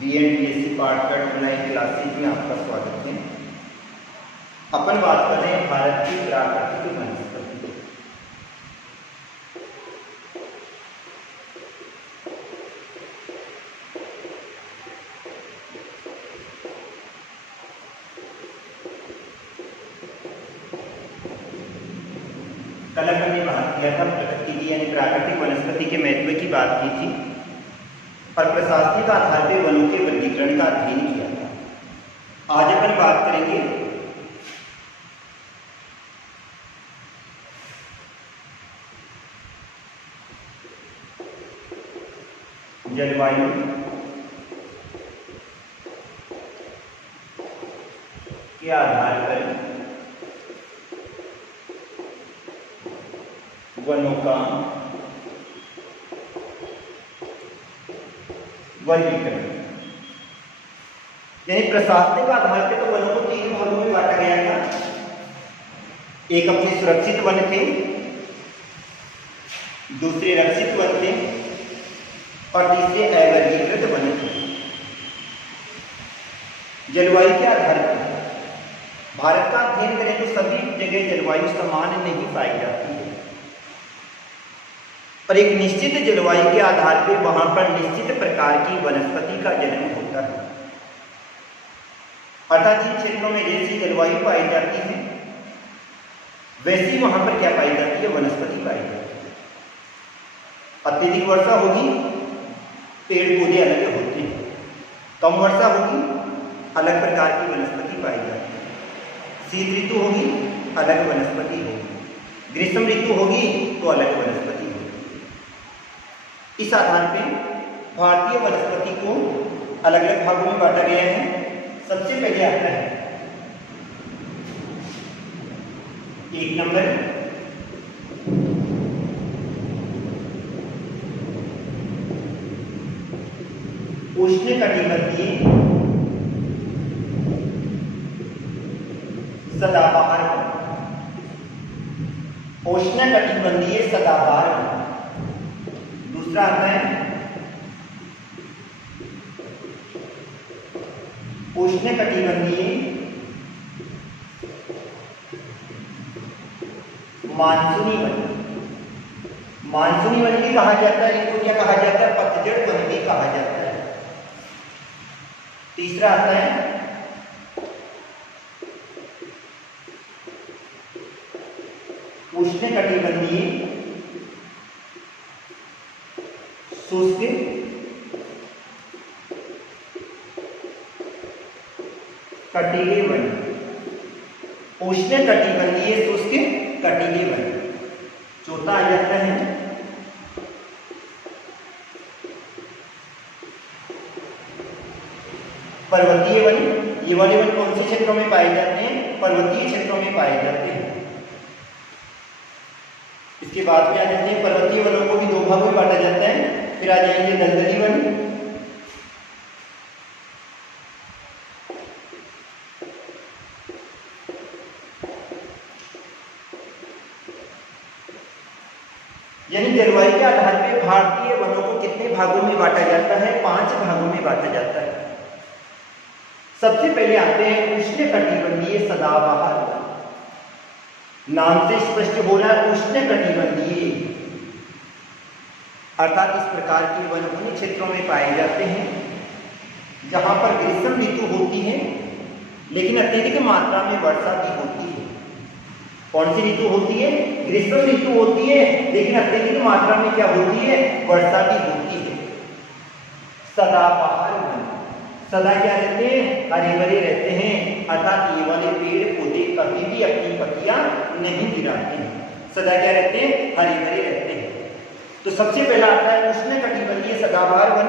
BNPSC part का online classes में आपका स्वागत है। अपन बात कर रहे हैं भारत की प्राकृतिक वनस्पति। कल अपन ने बात किया था प्रकृति की यानी प्राकृतिक वनस्पति के महत्व की बात की थी और प्रशासनिक आधार पर वनों के वर्गीकरण का अध्ययन किया था। आज अपन बात करेंगे जलवायु के आधार पर वनों का वर्गीकरण। यानी प्रशासनिक आधार पर तो वनों को 3 भागों में बांटा गया था। एक अपने सुरक्षित वन थे, दूसरे रक्षित वन थे और तीसरे अवर्गीकृत वन थे। जलवायु के आधार पर भारत का अध्ययन करें तो सभी जगह जलवायु समान नहीं पाई जाती है और एक निश्चित जलवायु के आधार पर वहां पर निश्चित प्रकार की वनस्पति का जन्म होता है। अर्थात जिन क्षेत्रों में जैसी जलवायु पाई जाती है वैसी वहां पर क्या पाई जाती है, वनस्पति पाई जाती है। अत्यधिक वर्षा होगी, पेड़ पौधे अलग होते हैं। कम वर्षा होगी, अलग प्रकार की वनस्पति पाई जाती है। शीत ऋतु होगी, अलग वनस्पति होगी। ग्रीष्म ऋतु होगी तो अलग वनस्पति होगी। इस आधार पर भारतीय वनस्पति को अलग अलग भागों में बांटा गया है। सबसे पहले आता है 1 नंबर उष्णकटिबंधीय सदाबहार वन। उष्णकटिबंधीय सदाबहार वन। दूसरा आता है उष्णकटिबंधीय मानसूनी वन। मानसूनी वन भी कहा जाता है, इसको क्या कहा जाता है, पतझड़ वन भी कहा जाता है। तीसरा आता है उष्णकटिबंधीय शुष्क कटीले वन। उष्णकटिबंधीय शुष्क कटीले वन। चौथा आ जाता है पर्वतीय वन। ये वाले वन कौन से क्षेत्रों में पाए जाते हैं, पर्वतीय क्षेत्रों में पाए जाते हैं। इसके बाद में आ जाते हैं पर्वतीय वनों को भी 2 भागों में बांटा जाता है। फिर आ जाएंगे दलदली वन, यानी जलवायु के आधार पर भारतीय वनों को कितने भागों में बांटा जाता है, 5 भागों में बांटा जाता है। सबसे पहले आते हैं उष्णकटिबंधीय सदाबहार वन। नाम से स्पष्ट हो रहा है उष्णकटिबंधीय, अर्थात इस प्रकार के वन उन क्षेत्रों में पाए जाते हैं जहां पर ग्रीष्म ऋतु होती है लेकिन अत्यधिक मात्रा में वर्षा भी होती है। कौन सी ऋतु होती है, ग्रीष्म ऋतु होती है लेकिन अत्यधिक मात्रा में क्या होती है, वर्षा भी होती है। सदाबहार वन। सदा क्या रहते हैं, हरे भरे रहते हैं, अर्थात ये वाले पेड़ पौधे कभी भी अपनी पत्तियां नहीं गिराते हैं। सदा क्या रहते हैं, हरे भरे रहते हैं। तो सबसे पहला आता है उष्णकटिबंधीय सदाबहार वन।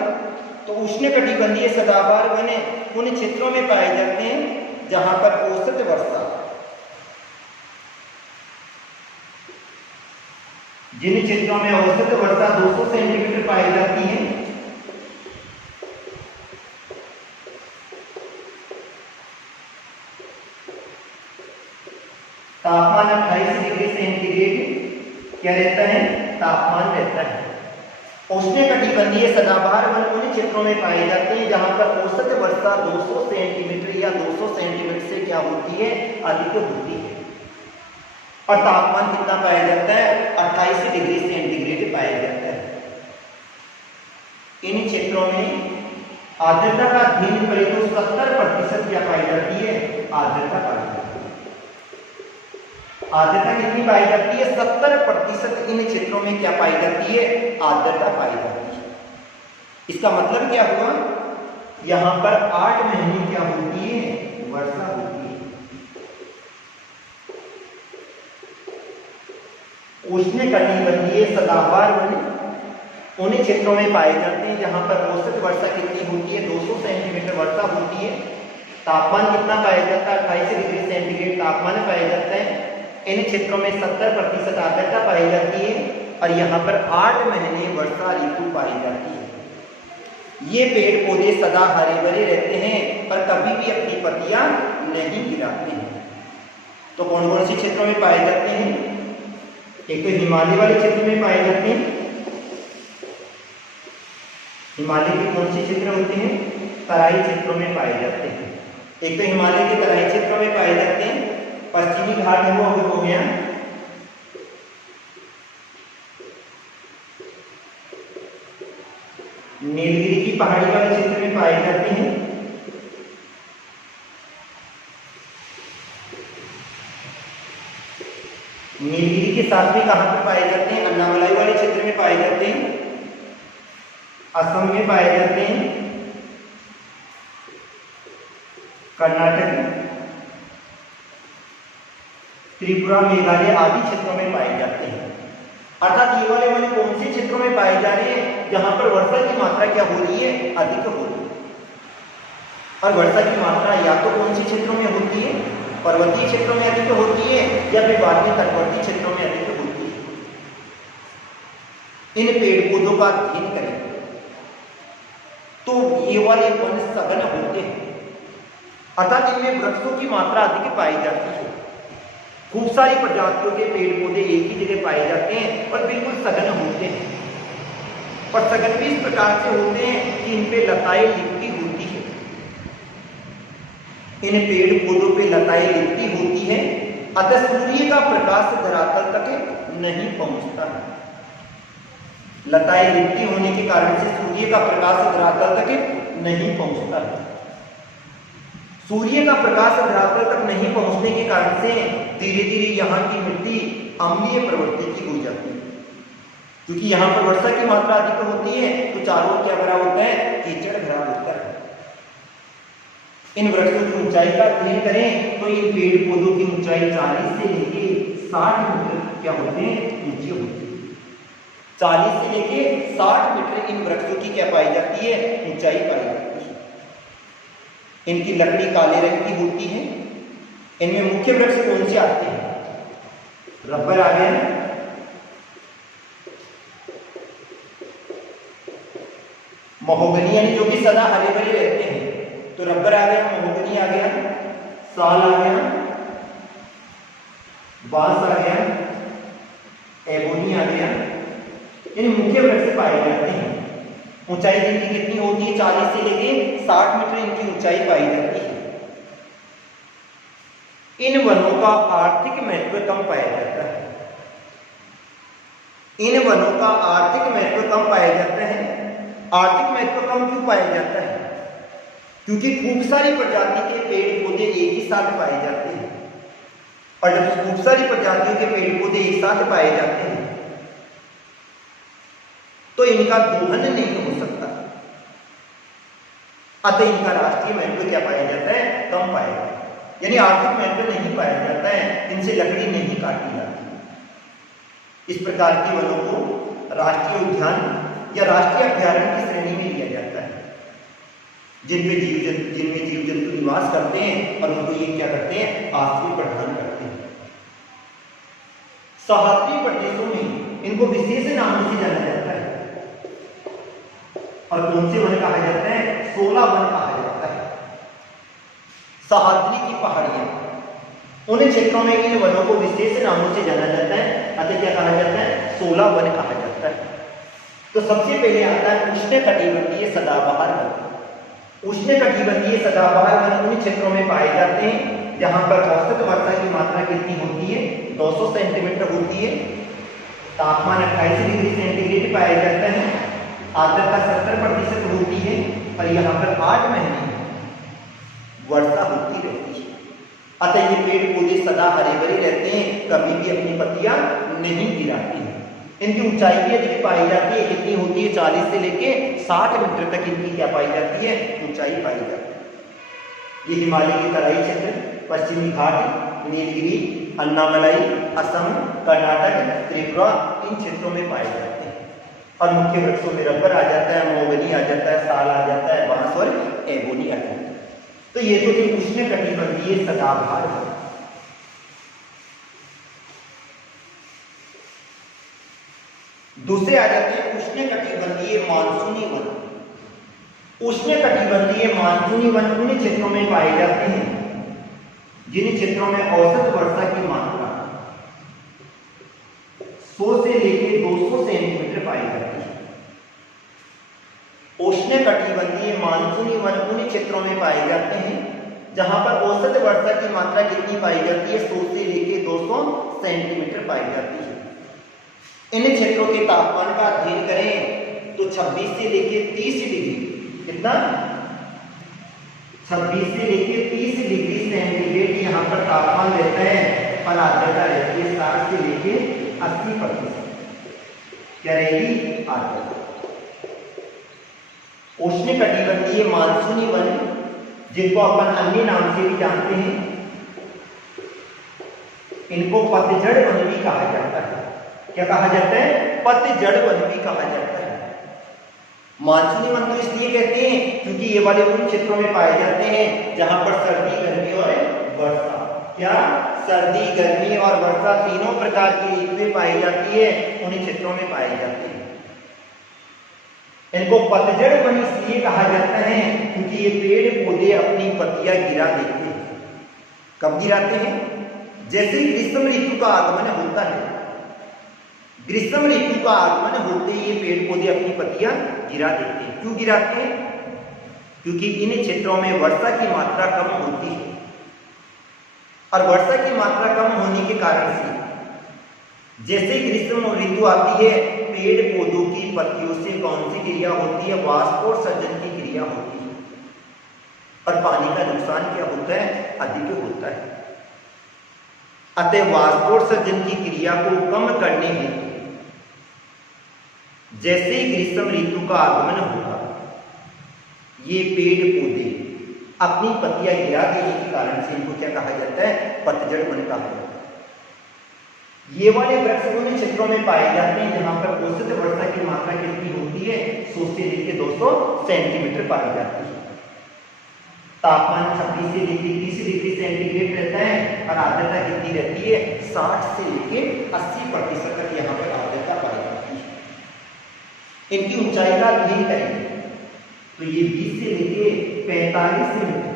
तो उष्णकटिबंधीय सदाबहार वन उन क्षेत्रों में पाए जाते हैं जहां पर औसत वर्षा, जिन क्षेत्रों में औसत वर्षा 200 सेंटीमीटर पाई जाती है, तापमान 28 डिग्री सेंटीग्रेड क्या रहता है, तापमान रहता है। उष्णकटिबंधीय सदाबहार वन उन क्षेत्रों में पाए जाते हैं जहां पर औसत वर्षा 200 सेंटीमीटर या 200 सेंटीमीटर से क्या होती है, अधिक होती है। और तापमान कितना पाया जाता है, 28 डिग्री सेंटीग्रेड पाया जाता है। इन क्षेत्रों में आर्द्रता का अध्ययन करें तो 70% क्या पाई जाती है, आर्द्रता पाई जाती है। आर्द्रता कितनी पाई जाती है, 70% इन क्षेत्रों में क्या पाई जाती है, आर्द्रता पाई जाती है। इसका मतलब क्या हुआ, यहां पर 8 महीने क्या होती है, वर्षा होती है। उष्णकटिबंधीय सदाबहार वन उन क्षेत्रों में पाए जाते हैं जहां पर औसत वर्षा कितनी होती है, 200 सेंटीमीटर वर्षा होती है। तापमान कितना पाया जाता है, 28 डिग्री सेंटीग्रेड तापमान पाया जाता है। इन क्षेत्रों में 70% आर्द्रता पाई जाती है और यहाँ पर 8 महीने वर्षा ऋतु पाई जाती है। ये पेड़ पौधे सदा हरे भरे रहते हैं पर कभी भी अपनी पत्तियां नहीं गिराते हैं। तो कौन कौन से क्षेत्रों में पाए जाते हैं, एक तो हिमालय वाले क्षेत्र में पाए जाते हैं। हिमालय के कौन से क्षेत्र होते हैं, तराई क्षेत्रों में पाए जाते हैं। एक तो हिमालय के तराई क्षेत्रों में पाए जाते हैं। पश्चिमी घाट है वो हो गया, नीलगिरी की पहाड़ी वाले क्षेत्र में पाए जाते हैं। नीलगिरी के साथ में कहां पर पाए जाते हैं, अन्नामलाई वाले क्षेत्र में पाए जाते हैं। असम में पाए जाते हैं, कर्नाटक, त्रिपुरा, मेघालय आदि क्षेत्रों में पाए जाते हैं। अर्थात ये वाले वन कौन से क्षेत्रों में पाए जा रहे हैं, जहां पर वर्षा की मात्रा क्या हो रही है, अधिक हो रही है। और वर्षा की मात्रा या तो कौन से क्षेत्रों में होती है, पर्वतीय क्षेत्रों में अधिक होती है या फिर बाद में तटवर्ती क्षेत्रों में अधिक होती है। इन पेड़ पौधों का अध्ययन करें तो ये वाले वन सघन होते हैं, अर्थात इनमें वृक्षों की मात्रा अधिक पाई जाती है। खूब सारी प्रजातियों के पेड़ पौधे एक ही जगह पाए जाते हैं और बिल्कुल सघन होते हैं। और सघन भी इस प्रकार से होते हैं कि इन पे लताएं लिपटी होती है। इन पेड़ पौधों पे लताएं लिपटी होती है, अतः सूर्य का प्रकाश धरातल तक नहीं पहुंचता है। लताएं लिपटी होने के कारण से सूर्य का प्रकाश धरातल तक नहीं पहुंचता है। सूर्य का प्रकाश धरातल तक नहीं पहुंचने के कारण से धीरे धीरे यहाँ की मिट्टी अम्लीय प्रवृत्ति की हो जाती है। क्योंकि यहाँ पर वर्षा की मात्रा अधिक होती है तो चारों ओर क्या भरा होता है, कीचड़ भरा होता है। इन वृक्षों की ऊंचाई का अध्ययन करें तो इन पेड़ पौधों की ऊंचाई 40 से लेके 60 मीटर क्या होते हैं, ऊंचे होते हैं। 40 से लेके 60 मीटर इन वृक्षों की क्या पाई जाती है, ऊंचाई पाई जाती है। इनकी लकड़ी काले रंग की होती है। इनमें मुख्य वृक्ष कौन से आते हैं, रबर आ गया, महोगनी यानी जो कि सदा हरे भरे रहते हैं, तो रबर आ गया, महोगनी आ गया, साल आ गया, बांस आ गया, एबोनी आ गया। इन मुख्य वृक्ष पाए जाते हैं। ऊंचाई इनकी कितनी होती है, 40 से लेके 60 मीटर इनकी ऊंचाई पाई जाती है। इन वनों का आर्थिक महत्व कम पाया जाता है। इन वनों का आर्थिक महत्व कम पाया जाता है। आर्थिक महत्व कम क्यों पाया जाता है, क्योंकि खूब सारी प्रजाति के पेड़ पौधे एक ही साथ पाए जाते हैं। और जब खूब सारी प्रजातियों के पेड़ पौधे एक साथ पाए जाते हैं तो इनका दोहन नहीं हो सकता, अतः इनका राष्ट्रीय महत्व क्या पाया जाता है, कम पाया जाता है। यानी आर्थिक महत्व नहीं पाया जाता है, इनसे लकड़ी नहीं काटी जाती। इस प्रकार के वनों को राष्ट्रीय उद्यान या राष्ट्रीय अभ्यारण्य की श्रेणी में लिया जाता है, जिनमें जीव जंतु निवास करते हैं और उनको ये क्या करते हैं, आश्रय प्रदान करते हैं। सह्याद्री प्रदेशों में इनको विशेष नामों से जाना जाता है। और कौन से वन कहा जाता है, 16 वन कहा जाता है। सह्याद्री की पहाड़ियां, उन क्षेत्रों में इन वनों को विशेष नामों से जाना जाता है, अतः क्या कहा जाता है, 16 वन कहा जाता है। तो सबसे पहले आता है उष्णकटिबंधीय सदाबहार वन। उष्णकटिबंधीय सदाबहार वन उन क्षेत्रों में पाए जाते हैं जहां पर औसत वर्षा की मात्रा कितनी होती है, 200 सेंटीमीटर होती है, तापमान 28 डिग्री सेंटीग्रेड पाया जाता है, आर्द्रता 70% होती है और यहाँ पर 8 महीने वर्षा होती रहती है। अतः ये पेड़ पौधे सदा हरे भरे रहते हैं, कभी भी अपनी पत्तियां नहीं गिराते हैं। इनकी ऊंचाई भी अधिक पाई जाती है, कितनी होती है, 40 से लेके 60 मीटर तक इनकी क्या पाई जाती है, ऊंचाई पाई जाती है। ये हिमालय की तराई क्षेत्र, पश्चिमी घाट, नीलगिरी, अन्नामलाई, असम, कर्नाटक, त्रिपुरा इन क्षेत्रों में पाए जाते हैं। और मुख्य वृक्षों में रबर आ जाता है, मोगनी आ जाता है, साल आ जाता है, बांस और एबोनी आ जाता है। तो ये तो थे उष्णकटिबंधीय सदाबहार वन। दूसरे आ जाते हैं उष्णकटिबंधीय मानसूनी वन। उष्णकटिबंधीय मानसूनी वन उन क्षेत्रों में पाए जाते हैं जिन क्षेत्रों में औसत वर्षा की मात्रा 100 से लेकर 200 सेंटीमीटर पाई जाती है। उष्णकटिबंधीय मानसूनी वन उन क्षेत्रों में पाए जाते हैं जहां पर औसत वर्षा की मात्रा कितनी पाई जाती है, 100 से लेकर 200 सेंटीमीटर पाई जाती है। इन क्षेत्रों के तापमान का अध्ययन करें तो 26 से लेकर 30 डिग्री, कितना, 26 से लेकर 30 डिग्री सेंटीग्रेड यहाँ पर तापमान रहता है और आर्द्रता रहती है 60 से लेकर 80%। क्या रहेगी, आर्द्रता। उष्णकटिबंधीय मानसूनी वन, जिनको अपन अन्य नाम से भी जानते हैं, इनको पतझड़ वन भी कहा जाता है। क्या कहा जाता है, पतझड़ वन भी कहा जाता है। मानसूनी वन तो इसलिए कहते हैं क्योंकि ये वाले उन क्षेत्रों में पाए जाते हैं जहां पर सर्दी, गर्मी और वर्षा, क्या, सर्दी, गर्मी और वर्षा तीनों प्रकार की ऋतुएं पाई जाती है, उन्हीं क्षेत्रों में पाई जाती है। इनको पतझड़ वन इसलिए कहा जाता है क्योंकि ये पेड़ पौधे अपनी पत्तियां गिरा देते हैं। कब गिराते हैं, जैसे ग्रीष्म ऋतु का आगमन होता है, ग्रीष्म ऋतु का आगमन होते ही ये पेड़ पौधे अपनी पत्तियां गिरा देते हैं। क्यों गिराते हैं, क्योंकि इन क्षेत्रों में वर्षा की मात्रा कम होती है और वर्षा की मात्रा कम होने के कारण से जैसे ग्रीष्म ऋतु आती है, पेड़ पौधों की पत्तियों से कौन सी क्रिया होती है, वाष्पोत्सर्जन की क्रिया होती है और पानी का नुकसान क्या होता है, अधिक होता है। अतः वाष्पोत्सर्जन की क्रिया को कम करने हेतु जैसे ग्रीष्म ऋतु का आगमन होगा, ये पेड़ पौधे अपनी पत्तियां गिरा देने के कारण से इनको क्या कहा जाता है, पतझड़ वन कहा जाता है। ये वाले वृक्ष उन क्षेत्रों में पाए जाते हैं जहां पर औसत वर्षा की मात्रा कितनी होती है, 100 से लेकर 200 सेंटीमीटर पाई जाती है। तापमान 26 से लेकर 30 डिग्री सेंटीग्रेड रहता है और आर्द्रता कितनी रहती है, 60 से लेकर 80% तक यहाँ पर आर्द्रता पाई जाती है। इनकी ऊंचाई का अध्ययन करेंगे तो ये 20 से लेकर 45 मीटर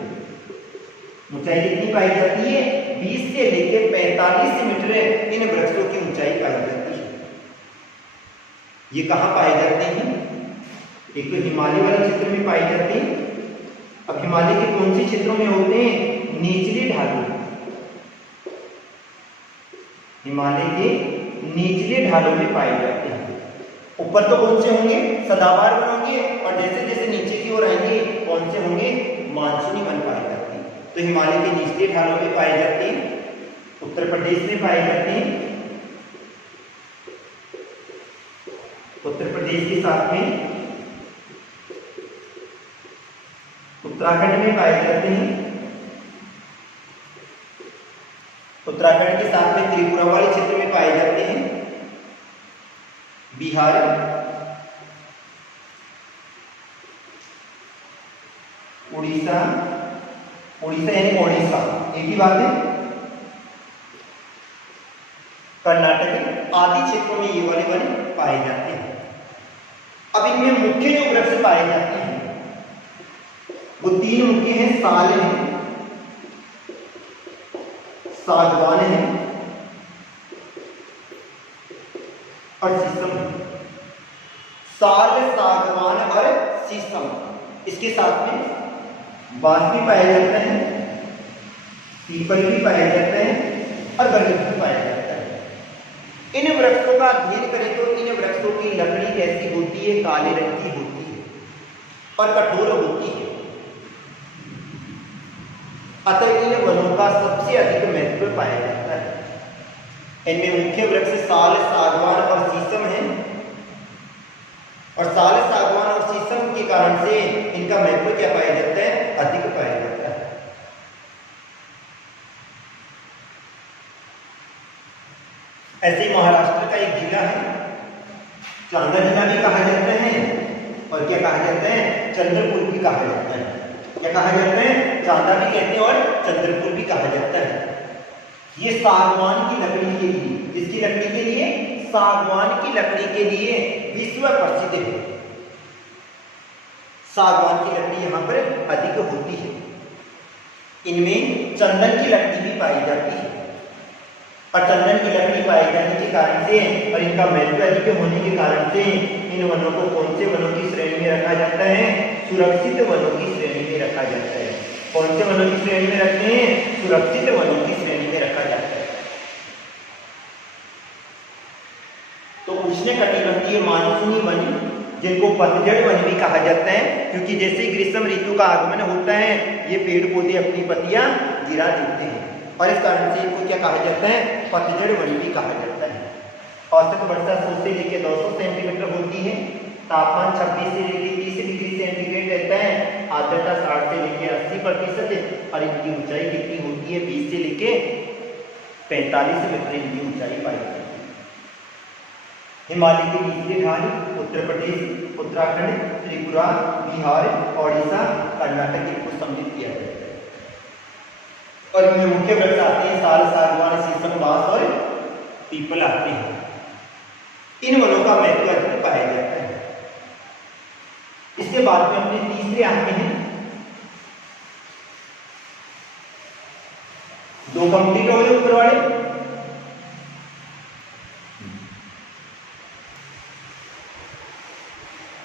ऊंचाई कितनी पाई जाती है, 20 से लेकर 45 मीटर इन वृक्षों की ऊंचाई पाई जाती है। ये कहाँ पाए जाते हैं, एक तो हिमालय वाले क्षेत्र में पाए जाते हैं। अब हिमालय के कौन से क्षेत्रों में होते हैं, निचले ढालों, हिमालय के निचले ढालों में पाए जाते हैं। ऊपर तो कौन से होंगे, सदाबहार वन होंगे और जैसे जैसे नीचे की ओर आएंगे कौन से होंगे, मानसूनी वन पाए जाते हैं। तो हिमालय के निचले ढालों में पाए जाते हैं, उत्तर प्रदेश में पाए जाते हैं, उत्तर प्रदेश के साथ में उत्तराखंड में पाए जाते हैं, उत्तराखंड के साथ में त्रिपुरा वाले क्षेत्र में पाए जाते हैं, बिहार, उड़ीसा, उड़ीसा यानी ओडिशा, एक ही बात है, कर्नाटक आदि क्षेत्रों में ये वाले वन पाए जाते हैं। अब इनमें मुख्य जो वृक्ष पाए जाते हैं वो 3 मुख्य हैं, साल है, सागवान है और शीशम है। साल, सागवान और शीशम। इसके साथ में बांस भी पाया जाता है, पीपल भी पाया जाता है और बरगद भी पाया जाता है। इन वृक्षों का अध्ययन करें तो इन वृक्षों की लकड़ी कैसी होती है? काले रंग की होती है और कठोर होती है। अतः इन वनों का सबसे अधिक महत्व पाया जाता है। इनमें मुख्य वृक्ष साल, सागवान और शीशम है और साल, सागवान और शीशम के कारण से इनका महत्व क्या पाया जाता है? अधिक पाया जाता है। ऐसे महाराष्ट्र का एक जिला है, चांदा जिला भी कहा जाता है और क्या कहा जाता है? चंद्रपुर भी कहा जाता है। क्या कहा जाता है? चांदा भी कहते हैं और चंद्रपुर भी कहा जाता है। ये सागवान की लकड़ी के लिए, किसकी लकड़ी के लिए? सागवान की लकड़ी के लिए विश्व प्रसिद्ध है। सागवान की लकड़ी यहाँ पर अधिक होती है। इनमें चंदन की लकड़ी भी पाई जाती है और चंदन की लकड़ी पाए जाने के कारण से और इनका महत्व अधिक होने के कारण से इन वनों को कौन से वनों की श्रेणी में रखा जाता है? सुरक्षित वनों की श्रेणी में रखा जाता है। कौन से वनों की श्रेणी में रखते हैं? सुरक्षित वनों की श्रेणी में रखा जाता है। तो उष्णकटिबंधीय मानसूनी वन, जिनको पतझड़ वन भी कहा जाता है, क्योंकि जैसे ग्रीष्म ऋतु का आगमन होता है ये पेड़ पौधे अपनी पत्तियां गिरा देते हैं और इस कारण से इनको क्या कहा जाता है? पतझड़ वन भी कहा जाता है। औसत वर्षा 100 से लेकर 200 सेंटीमीटर होती है। तापमान 26 से लेकर 30 डिग्री सेंटीग्रेड रहता है। आर्द्रता 60 से लेकर 80% और इनकी ऊंचाई कितनी होती है? 20 से लेकर 45 मीटर इनकी ऊंचाई पाई जाती है। हिमालय के निचले भाग उत्तर प्रदेश, उत्तराखंड, त्रिपुरा, बिहार, ओडिशा, कर्नाटक इनको सम्मिलित किया जाता है। और इनमें मुख्य वृक्ष आते हैं साल, सागवान, शीशम, बांस और पीपल आते हैं। इन वनों का महत्व अधिक पाया जाता है। इसके बाद में अपने तीसरे आते हैं, दो कंप्लीट हो गए ऊपर वाले।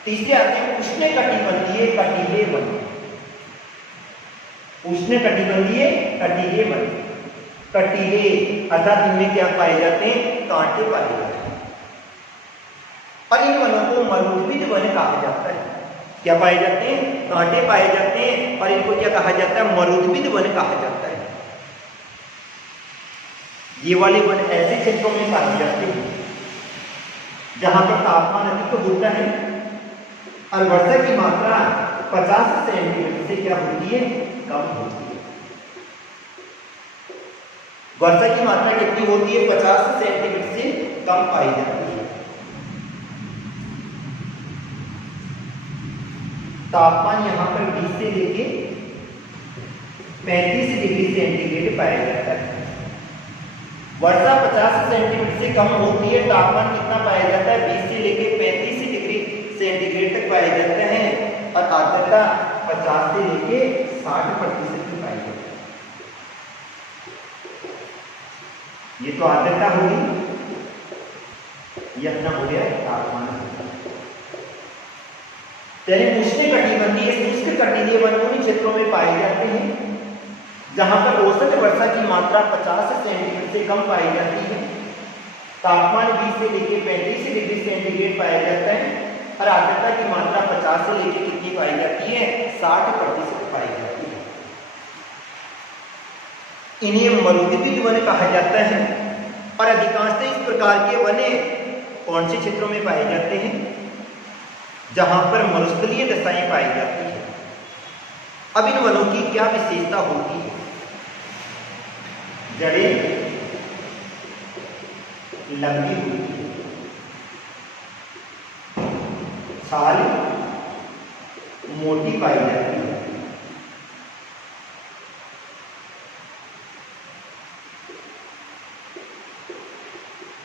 तीसरे आते हैं उष्णकटिबंधीय कटीले वन। उष्णकटिबंधीय कटीले वन, कटीले अर्थात इनमें क्या पाए जाते हैं? कांटे पाए जाते हैं और इन वनों को मरुद्भिद वन कहा जाता है। क्या पाए जाते हैं? कांटे पाए जाते हैं और इनको क्या कहा जाता है? मरुद्भिद वन कहा जाता है। ये वाले वन ऐसे क्षेत्रों में पाए जाते हैं जहां पर तापमान अधिक होता है और वर्षा की मात्रा 50 सेंटीमीटर से क्या होती है? कम होती है। वर्षा की मात्रा कितनी होती है? 50 सेंटीमीटर से कम पाई जाती है। तापमान यहाँ पर 20 से लेके 35 डिग्री सेंटीग्रेड पाया जाता है। वर्षा 50 सेंटीमीटर से कम होती है, तापमान कितना पाया जाता है? 20 से लेके 35 डिग्री सेंटीग्रेड तक पाया जाता है और आर्द्रता 50 से लेके 60% की पाई जाती है। ये तो आर्द्रता होगी, ये अपना हो गया तापमान। उष्णकटिबंधीय शुष्क कटिबंधीय वन उन क्षेत्रों में पाए जाते हैं जहां पर औसत वर्षा की मात्रा 50 सेंटीमीटर से कम पाई जाती है। तापमान 20 से लेकर 35 डिग्री सेंटीग्रेड पाया जाता है और आर्द्रता की मात्रा 50 से लेकर कितनी पाई जाती है? 60% पाई जाती है। इन्हें मरुद्भिद वन कहा जाता है और अधिकांशतः इस प्रकार के वन कौन से क्षेत्रों में पाए जाते हैं? जहां पर मरुस्थलीय दशाएं पाई जाती है। अब इन वनों की क्या विशेषता होती है? जड़ें लंबी होती है, छाल मोटी पाई जाती है,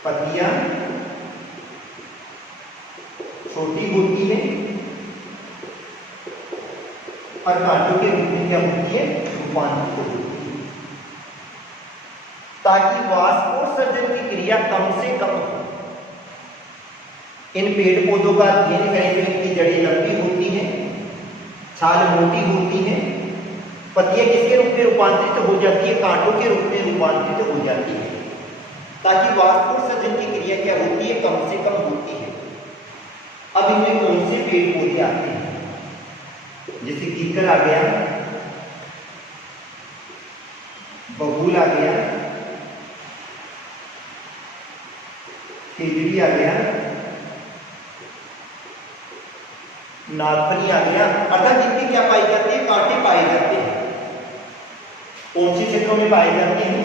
पत्तियां छोटी होती है और कांटों के रूप में क्या होती है? रूपांतरित होती है, ताकि वाष्पोत्सर्जन की क्रिया कम से कम हो। इन पेड़ पौधों का अध्ययन करें तो इनकी जड़ें लंबी होती हैं, छाल मोटी होती है, पत्तियां किसके रूप में रूपांतरित हो जाती है, कांटों के रूप में रूपांतरित हो जाती है, ताकि वाष्पोत्सर्जन की क्रिया क्या होती है, कम से कम होती है। अब इनमें कौन से पेड़ पौधे आते हैं, जैसे कीकर आ गया, बबूल आ गया, खेजड़ी आ गया, नागफनी आ गया, अर्थात जिनके क्या पाए जाते हैं, कांटे पाए जाते हैं। कौन से क्षेत्रों में पाए जाते हैं,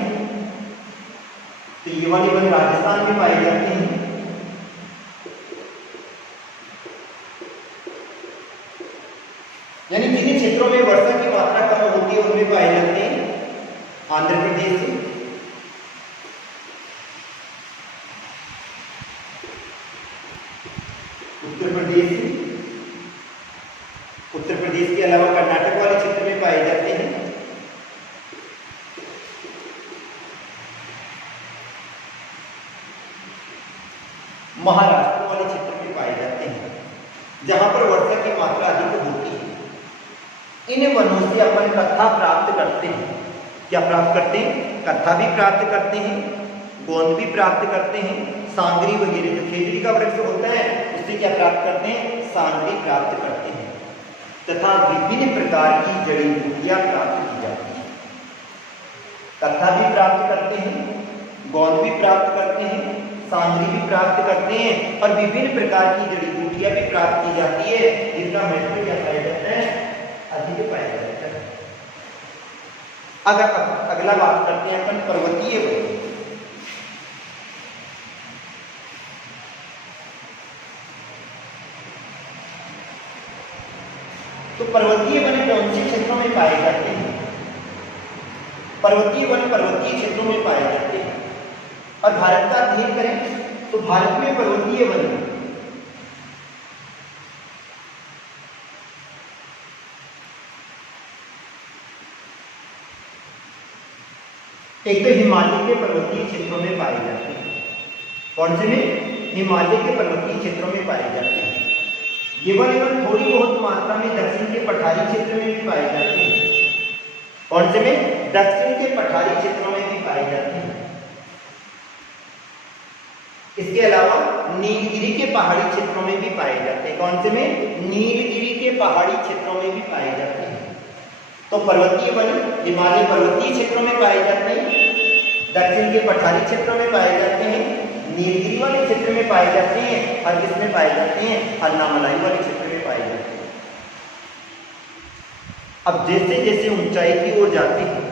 तो ये वाले वन राजस्थान में पाए जाते हैं, यानी जिन क्षेत्रों में वर्षा की मात्रा कम होती है उनमें पाए जाते हैं। आंध्र प्रदेश, उत्तर प्रदेश, उत्तर प्रदेश के अलावा कर्नाटक वाले क्षेत्र में पाए जाते हैं, महाराष्ट्र वाले क्षेत्र में पाए जाते हैं, जहां पर वर्षा की मात्रा अधिक होती है। इन वनों से अपन कत्था प्राप्त करते हैं। क्या प्राप्त करते हैं, कत्था भी प्राप्त करते हैं, गोंद भी प्राप्त करते हैं, सांगरी वगैरह जो खेजड़ी का वृक्ष होता है उससे क्या प्राप्त करते हैं, सांगरी प्राप्त करते हैं, तथा विभिन्न प्रकार की जड़ी बूटियां प्राप्त की जाती हैं। कत्था भी प्राप्त करते हैं, गोंद भी प्राप्त करते हैं, सांगरी भी प्राप्त करते हैं और विभिन्न प्रकार की जड़ी बूटियां भी प्राप्त की जाती है, जिनका महत्व क्या पाया जाता है, अधिक पाया जाता है। अगर अगला बात करते हैं अपन पर्वतीय वन। तो पर्वतीय वन कौन से क्षेत्रों में पाए जाते हैं, पर्वतीय वन पर्वतीय क्षेत्रों में पाए जाते हैं। और भारत का अध्ययन करें तो भारत में पर्वतीय वन एक तो हिमालय के पर्वतीय क्षेत्रों में पाए जाते हैं। कौन से में, हिमालय के पर्वतीय क्षेत्रों में पाए जाते हैं। ये वाले वन थोड़ी बहुत मात्रा में दक्षिण के पठारी क्षेत्र में भी पाए जाते हैं। कौन से में, दक्षिण के पठारी क्षेत्रों में भी पाए जाते हैं। इसके अलावा नीलगिरी के पहाड़ी क्षेत्रों में भी पाए जाते हैं। कौन से में, नीलगिरी के पहाड़ी क्षेत्रों में भी पाए जाते हैं। तो पर्वतीय वन हिमालय पर्वतीय क्षेत्रों में पाए जाते हैं, दक्षिण के पठारी क्षेत्रों में पाए जाते हैं, नीलगिरी वाले क्षेत्र में पाए जाते हैं और किसमें पाए जाते हैं, अन्नामलाई वाले क्षेत्र में पाए जाते हैं। अब जैसे जैसे ऊंचाई की ओर जाते हैं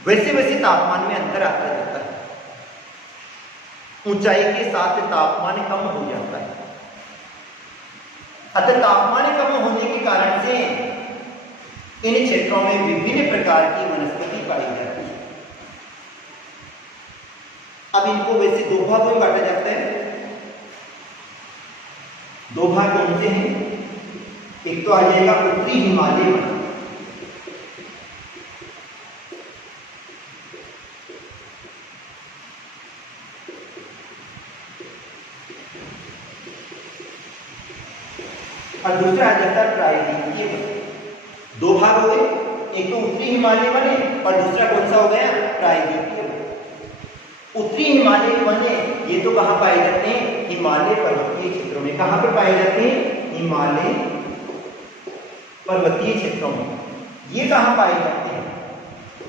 वैसे वैसे तापमान में अंतर आता रहता है। ऊंचाई के साथ तापमान कम हो जाता है। अतः तापमान कम होने के कारण से इन क्षेत्रों में विभिन्न प्रकार की वनस्पति पाई जाती है। अब इनको वैसे दो भागों में बांटा जाता है। दो भाग कौन से हैं, एक तो आ जाएगा उत्तरी हिमालय वन, और दूसरा आ जाता है प्रायद्वीपीय वन। दो भाग हो गए, एक तो उत्तरी हिमालय वन है और दूसरा कौन सा हो गया, प्रायद्वीपीय वन। उत्तरी हिमालय वन है, ये तो कहाँ पाए जाते हैं, हिमालय पर्वतीय क्षेत्रों में। कहाँ पर पाए जाते हैं, हिमालय पर्वतीय क्षेत्रों में। ये कहाँ पाए जाते हैं,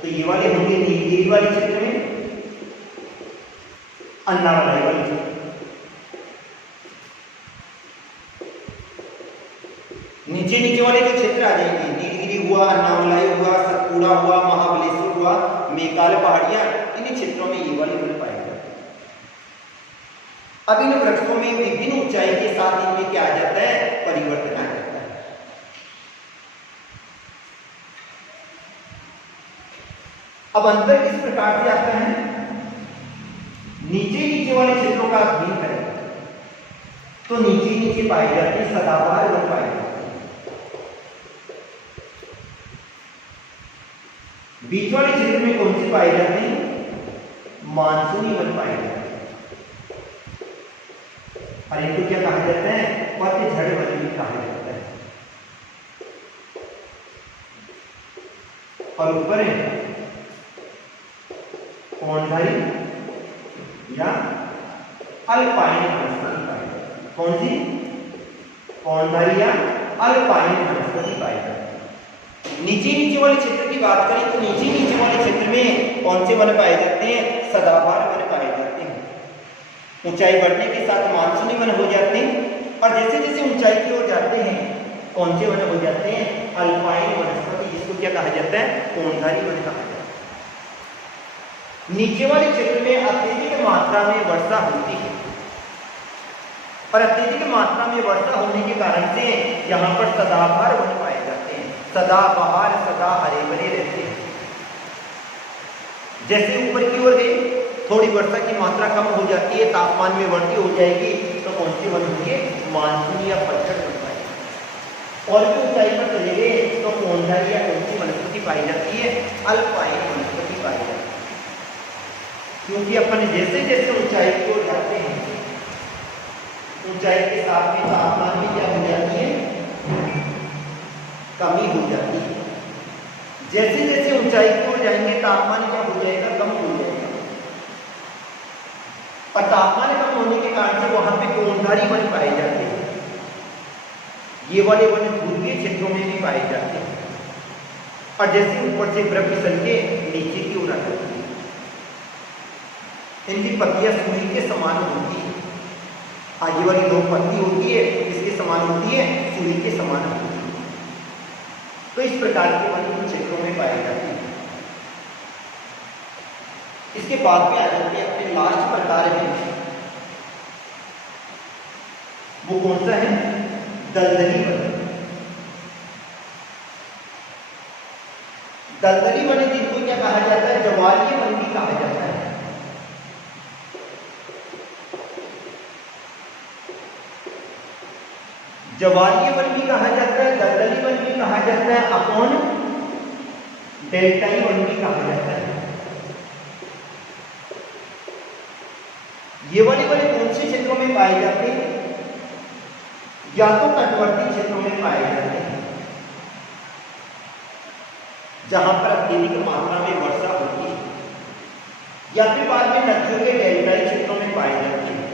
तो ये वाले होंगे नीलगिरी वाले क्षेत्र में, अन्नामलाई वाले क्षेत्र। नीचे नीचे वाले जो क्षेत्र आ जाएंगे, नीलगिरी हुआ, अन्नामलाई हुआ, सतपुड़ा हुआ, महाबलेश्वर हुआ, मेकाल पहाड़ियां, इन क्षेत्रों में ये वाले वन पाए जाते हैं। अब इन वृक्षों में विभिन्न ऊंचाई के साथ इनमें क्या आ जाता है, परिवर्तन आ जाता है। अब अंतर किस प्रकार से आता है, नीचे नीचे वाले क्षेत्रों का अध्ययन करें तो नीचे नीचे पाए जाते हैं सदाबहार वन पाए जाते हैं। बीच वाले क्षेत्र में कौन से पाए जाते हैं, मानसूनी वन पाए जाते हैं। और इनको क्या कहा जाता है? पतझड़ वन भी कहा जाता है। और ऊपर है पौंडरी या अल्पाइन वनस्पति पाई जाती है। कौन सी? पौंडरी या अल्पाइन वनस्पति पाई जाती है। नीचे वाले क्षेत्र की बात करें तो नीचे वाले क्षेत्र में कौन से वन पाए जाते हैं? सदाबहार वन पाए जाते हैं। ऊंचाई बढ़ने के साथ मानसूनी वन हो जाते हैं और जैसे जैसे ऊंचाई की ओर जाते हैं कौन से वन हो जाते हैं? अल्पाइन वनस्पति, जिसको क्या कहा जाता है? पौंडरी वन कहा जाता है। नीचे वाले क्षेत्र में अत्यधिक मात्रा में वर्षा होती है और अत्यधिक मात्रा में वर्षा होने के कारण से यहाँ पर सदाबहार वन पाए जाते हैं। सदाबहार सदा हरे भरे रहते हैं। जैसे ऊपर की ओर गए थोड़ी वर्षा की मात्रा कम हो जाती है, तापमान में वृद्धि हो जाएगी तो कौन से वन होंगे? मानसूनी या पतझड़ वन पाएंगे। और भी ऊंचाई पर चले गए तो पौंडरी या कौन सी वनस्पति पाई जाती है? अल्पाइन वनस्पति पाई जाती है। क्योंकि अपन जैसे जैसे ऊंचाई की ओर जाते हैं ऊंचाई के साथ में तापमान में क्या हो जाती है? कमी हो जाती है। जैसे जैसे ऊंचाई की ओर जाएंगे तापमान क्या हो जाएगा? कम हो जाएगा। और तापमान कम होने के कारण से वहां पे पौंडरी वन पाए जाते हैं। ये वाले वन ध्रुवीय क्षेत्रों में भी पाए जाते हैं और जैसे ऊपर से बर्फ फिसल के नीचे की ओर आ जाती है। इनकी पत्तियां सूर्य के समान होती है। आगे वाली दो पत्ती होती है इसके समान होती है, सूर्य के समान होती है। तो इस प्रकार के वन क्षेत्रों में पाए जाते हैं। इसके बाद में आ जाते हैं अपने लास्ट प्रकार में, वो कौन सा है? दलदली वन। दलदली वन जिनको क्या कहा जाता है? जवालीय वन भी कहा जाता है। जवालीय वन भी कहा जाता है, दलदली वन भी कहा जाता है, अपॉन डेल्टाई वन भी कहा जाता है। ये वाले वन कौन से क्षेत्रों में पाए जाते हैं? या तो तटवर्ती क्षेत्रों में पाए जाते हैं जहां पर अत्यधिक मात्रा में वर्षा होती है, या फिर बाद में नदियों के डेल्टाई क्षेत्रों में पाए जाते हैं,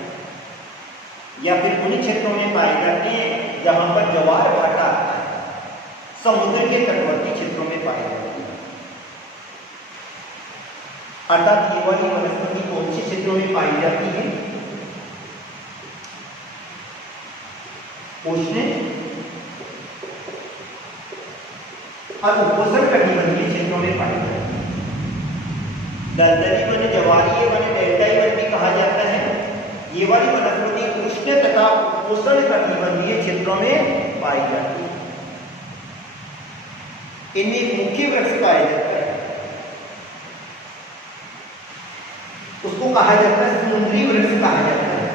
या फिर उन क्षेत्रों में पाए जाते हैं जहां पर ज्वार भाटा आता है, समुद्र के तटवर्ती क्षेत्रों में पाए जाते हैं। अर्थात ये वाली वनस्पति कौन से क्षेत्रों में पाई जाती है? उष्ण और उपोष्णकटिबंधीय क्षेत्रों में पाई जाती है। दलदली वन, जवालीय वन, डेल्टाई वन भी कहा जाता है। ये वाली वनस्पति उष्ण तथा उपोष्णकटिबंधीय क्षेत्रों में पाई जाती है। इनमें एक मुख्य वृक्ष पाया जाता है, उसको कहा जाता है समुद्री वृक्ष कहा जाता है।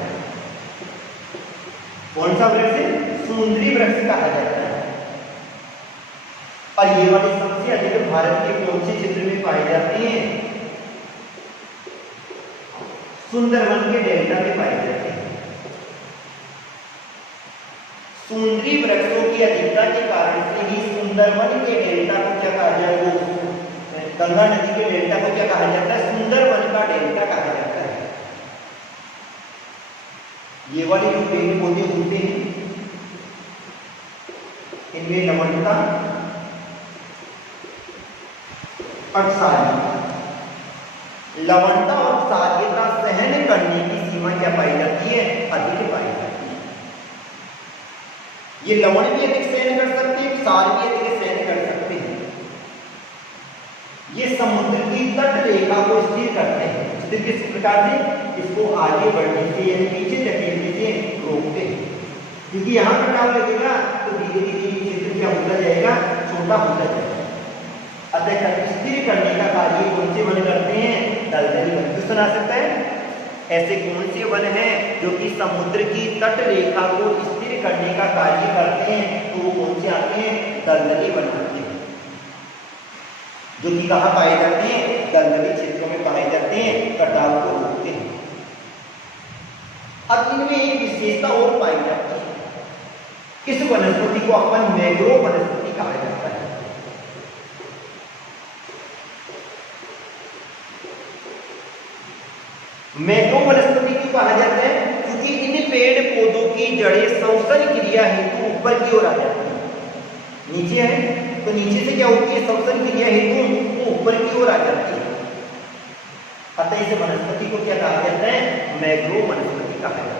कौन सा वृक्ष? समुद्री वृक्ष कहा जाता है। और ये वाले सबसे अधिक भारत के कौन से क्षेत्र में पाए जाते हैं? सुंदरवन के डेल्टा में पाए जाते हैं। समुद्री वृक्षों की अधिकता के कारण से ही सुंदरवन के डेल्टा को क्या कहा जाएगा? गंगा नदी के डेल्टा को क्या कहा जाता है? सुंदरवन का डेल्टा कहा जाता है। ये वाले जो पेड़ पौधे होते हैं इनमें लवणता और क्षारीयता, लवणता और क्षारीयता सहन करने की सीमा क्या पाई जाती है? अधिक पाई जाती है। ये लवण भी अधिक सहन कर सकते हैं, क्षार भी अधिक सहन कर सकते हैं। ये समुद्र की तट रेखा को स्थिर करते हैं। स्थिर किस प्रकार से? इसको आगे बढ़ने से यानी नीचे धकेलने से रोकते हैं, क्योंकि यहाँ कटाव लगेगा तो धीरे धीरे क्षेत्र क्या होता जाएगा? छोटा होता जाएगा। अतः स्थिर करने का कार्य कौन से वन करते हैं? दलदली वन। तो सुना सकता है ऐसे कौन से वन हैं जो कि समुद्र की तट रेखा को स्थिर करने का कार्य करते हैं? तो वो कौन से आते हैं? दलदली वन आते हैं, जो कि कहाँ पाए जाते हैं? दलदली क्षेत्रों में पाए जाते हैं, कटाव को रोकते हैं। अब इनमें एक विशेषता और पाई जाती है। इस वनस्पति को अपन मैंग्रोव वनस्पति कहा जाता है। मैंग्रोव वनस्पति क्यों कहा जाता है? क्योंकि इन पेड़ पौधों की जड़ें श्वसन क्रिया हेतु ऊपर की ओर आ जाती है। नीचे है तो नीचे से क्या होती है? श्वसन क्रिया हेतु ऊपर की ओर आ जाती है। अतः इस वनस्पति को क्या कहा जाता है? मैंग्रोव वनस्पति कहा जाता है।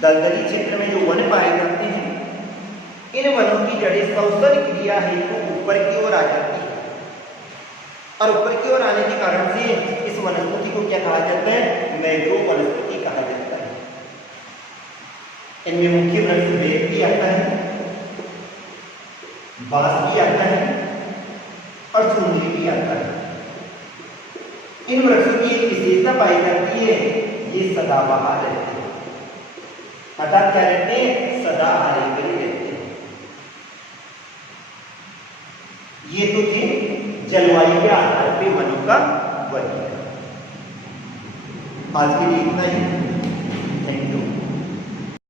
दलदली क्षेत्र में जो वन पाए जाते हैं, इन वनों की जड़ें श्वसन क्रिया हेतु ऊपर की ओर आ जाती है और ऊपर की ओर आने के कारण से इस वनस्पति को क्या कहा जाता है? मैंग्रोव वनस्पति कहा जाता है। इनमें मुख्य वृक्ष बेर भी आता है, बांस भी आता है और चुनरी भी आता है। इन वृक्षों की एक विशेषता पाई जाती है, ये सदाबहार रहते हैं। अर्थात क्या रहते हैं? सदा हरे भरे रहते हैं। ये तो थे जलवायु के आधार पे वनों का वर्गीकरण। आज के लिए इतना ही। Thank you.